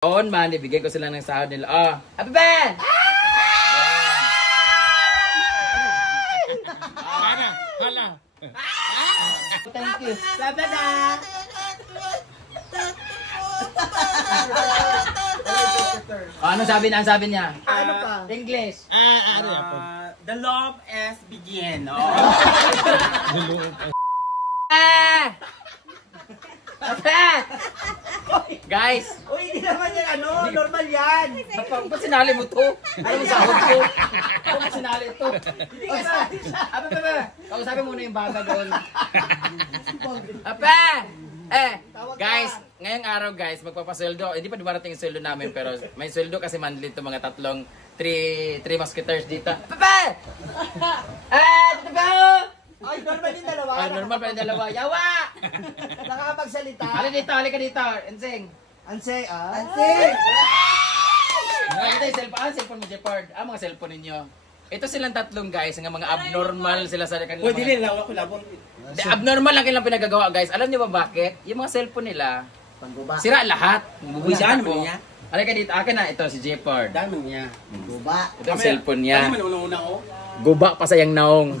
On man, ibigay ko sila ng sahod nila. Oh, Happy Ben! Hala. Thank you. Sabada! Ano sabi na? Ang sabi niya? Ano pa? English. The love is begin. Guys! Uy, hindi naman yan normal yan. Ba't sinali mo to? Ano mo sahod ko? Ba't sinali ito? Hindi ka sa Ape! Kausapin muna yung bata doon. Ape! Guys, ngayong araw guys, magpapasweldo. Hindi pa dumarating yung sweldo namin, pero may sweldo kasi monthly ito, mga tatlong 3 musketeers dito. Ape! Dito ba? Ay, normal yung dalawa. Normal pa yung dalawa. Yawa! Nakakapagsalita. Halika dito. Ensing. Ansay, Ansing! Ito yung cellphone mo, Jepard. Mga cellphone ninyo. Ito silang tatlong guys, nga mga abnormal sila sa kanila. Uy, dili, lawa ko labon. Abnormal lang kailang pinagagawa guys. Alam niyo ba bakit? Yung mga cellphone nila, sira lahat. Bubuisit ako. Halika dito. Akin na. Ito si Jepard. Dami niya. Guba. Ito yung cellphone niya. Ano man una-una ko? Guba pa sa yung naong.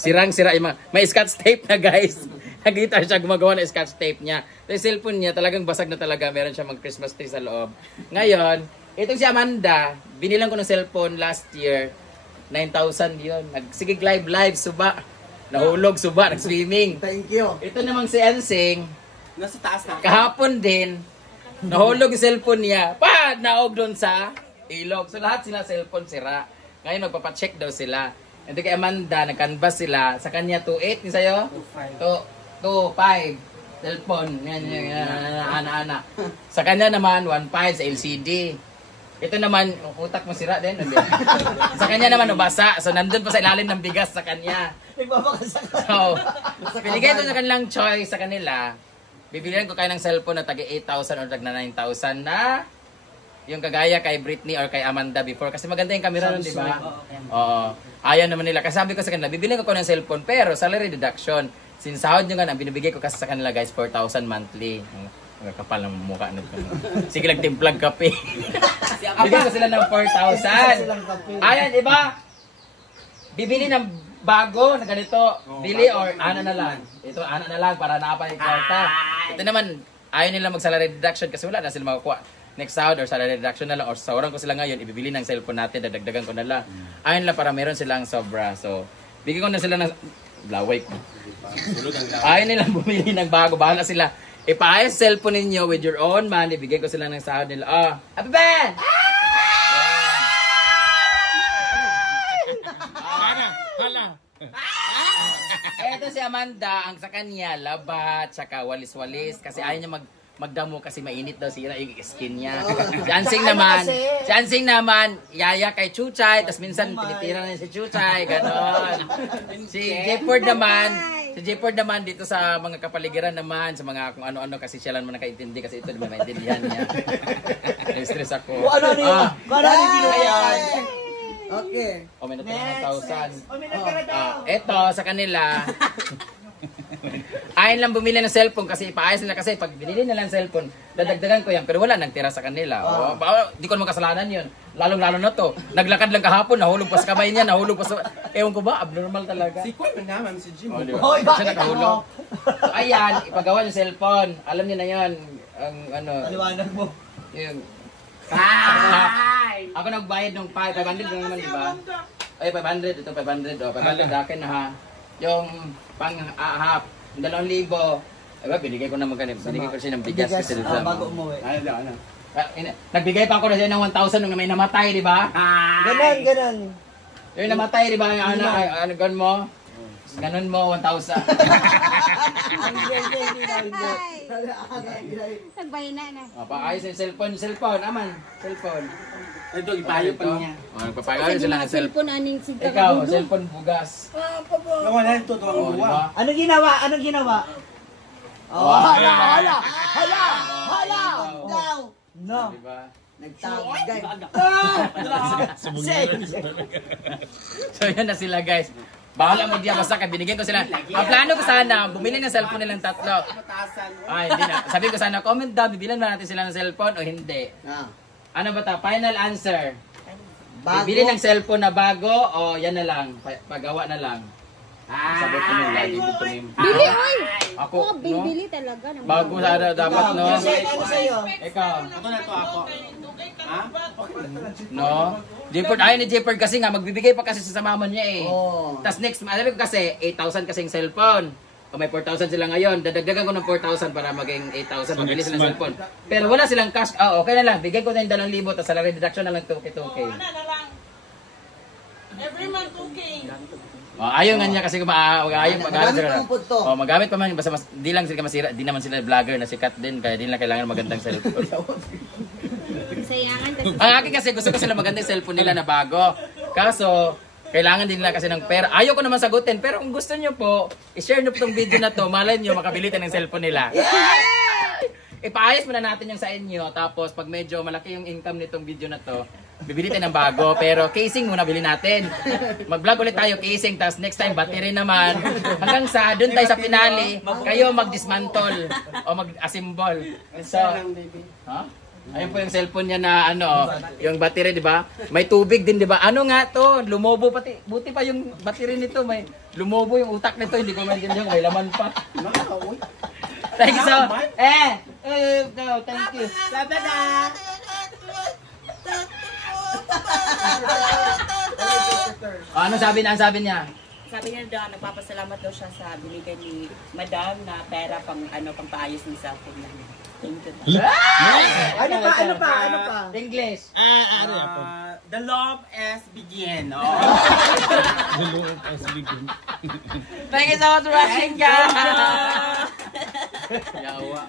Sirang-sira yung mga... May scotch tape na guys. Nag-guitar siya, gumagawa ng scotch tape niya. Yung cellphone niya, talagang basag na talaga. Meron siya mag-Christmas tree sa loob. Ngayon, itong si Amanda, binilang ko ng cellphone last year. 9,000 yun. Sige, live, suba. Nahulog, suba, nag-swimming. Thank you. Ito namang si Ensing. Nasa taas na. Kahapon din, nahulog yung cellphone niya. Naog doon sa ilog. So lahat sila cellphone sira. Ngayon magpapacheck daw sila. Hindi kay Amanda, nag-canvas sila. Sa kanya 2.8, ni sa'yo? 2.5. Cellphone. Ana. Sa kanya naman 1.5 sa LCD. Ito naman, utak mo sira din. Sa kanya naman nabasa. So nandun pa sa ilalim ng bigas sa kanya. So, pinigay ito na kanilang choice sa kanila. Bibilihan ko kayo ng cellphone na tagi 8,000 or tag na 9,000 na yung kagaya kay Britney or kay Amanda before. Kasi maganda yung camera nun, di ba? Oo. Ayaw naman nila. Kasi sabi ko sa kanila, bibilihan ko ng cellphone pero salary deduction. Sinsahod nyo nga, ang binibigay ko kasi sa kanila guys, 4,000 monthly. Kapal ng mukha nito. Sige lang, timplag kape. Bigyan ko sila ng 4,000. Ayan, iba? Bibili ng bago na ganito. Bili or ana na lang. Ito, ana na lang para nakapay kwarta. Ito naman, ayaw nila mag-salary deduction kasi wala na sila makukuha. Next sahod or salary reduction na lang or sawaran ko sila ngayon, ibibili ng cellphone natin, dadagdagan ko na lang. Ayun lang para meron silang sobra. So, bigyan ko na sila ng laway ko. Ayun nilang bumili ng bago, bahala sila. Ipaayos cellphone ninyo with your own money, bigyan ko sila ng sahod nila. Happy Ben! Hala. Ito si Amanda, ang sa kanya, labat, saka walis-walis, kasi ayaw niya magdamo kasi mainit daw sira yung skin niya. Si Ansing naman, yaya kay Chuchay, tapos minsan tinitira na si Chuchay, ganon. Si Jepard naman dito sa mga kapaligiran naman, sa mga kung ano-ano kasi siya lang naman nakaintindi kasi ito naman maintindihan niya. Stress ako. Ano yun? Ayan. Okay. O may natira 1,000. Ito sa kanila. Ayaw lang bumili ng cellphone kasi ipaayos nila kasi pag binili nila ng cellphone, dadagdagan ko yan pero wala nagtira sa kanila. Di ko naman kasalanan yun. Lalong-lalo na to. Naglakad lang kahapon, nahulog pa sa kamay niya, nahulog pa sa... Ewan ko ba, abnormal talaga. Si Kwan naman, si Jim. Hoy, bakit ako? So, ayan, ipagawa yung cellphone. Alam niyo na yan. Ang ano... Paliwanag mo. Yung... Ako nagbayad ng 500 lang naman, di ba? Ay, 500. Ito 500. 500 akin na ha. Yung pang-ahap. 2,000. Diba, binigay ko naman kanina. Binigay ko siya ng bigas kasi dito. Bago umuwi. Nagbigay pa ako na siya ng 1,000 nung may namatay, di ba? Ganon. Yung namatay, di ba? Ano gan mo? Ganon mo, 1,000. Nagbahina na. Paayos yung cellphone. Aman, cellphone. Ito, ipayo pa niya. Nagpapagawa sila ng cellphone. Aning sigka Ikaw, cellphone bugas. Nawala ito, tuwang buwa. Anong ginawa? Hala! No. Diba? Nagtagay. So yan na sila guys. Bahala mo diya, basta kay binigyan ko sila. Ang plano ko sana, bumili ng cellphone nilang tatlo. Ay, hindi na. Sabi ko sana, comment daw, bibilan ba natin sila ng cellphone o hindi? Ano ba ta? Final answer. Bibili ng cellphone na bago o yan na lang, pagawa na lang. Sagot ko nung lagi ko rin. Bili, oy! Ako, Oo, bibili talaga. ng Bago sana dapat, no? Ano sa'yo? Ikaw. Ako na to ako. Ha? No? Jepard, ayaw ni Jepard kasi nga, magbibigay pa kasi sa mama niya eh. Oo. Tapos next, alam ko kasi, 8,000 kasing cellphone. O may 4,000 sila ngayon, dadagdagan ko ng 4,000 para maging 8,000, mabili sila ng cellphone. Pero wala silang cash, okay na lang, bigay ko na yung 2,000, tapos salary deduction na lang 2K. Every month, okay. Ayaw nga niya kasi ayaw Magamit mo po to. magamit pa man, basta di lang sila masira, di naman sila vlogger na sikat din, kaya di lang kailangan magandang cellphone. Sayangan kasi. Ang akin kasi gusto ko sila magandang cellphone nila na bago. Kaso, kailangan din nila kasi ng pera. Ayaw ko naman sagutin, pero kung gusto nyo po, i-share nyo po itong video na to, malay nyo, makabili tayo ng cellphone nila. Ipaayos muna natin yung sa inyo, tapos pag medyo malaki yung income nitong video na to, bibili tayo ng bago, pero casing muna bili natin. Mag-vlog ulit tayo casing, tapos next time battery naman. Hanggang sa doon tayo sa finale, kayo mag-dismantle o mag-assemble. So, ha? Ayun po yung cellphone niya na ano, yung battery, di ba? May tubig din, di ba? Ano nga to? Lumobo pati. Buti pa yung battery nito, may lumobo yung utak nito, hindi ko maintindihan, may laman pa. Thank you so. No, thank you. Ano sabi na? Ang sabi niya? Sabi niya daw, nagpapasalamat daw siya sa binigay ni Madam na pera pang pang paayos ng cellphone namin. Thank you. Ano pa? English. Ano yan po? The love is begin. Gulong as begin. Thank you so much for watching, guys. Yawa.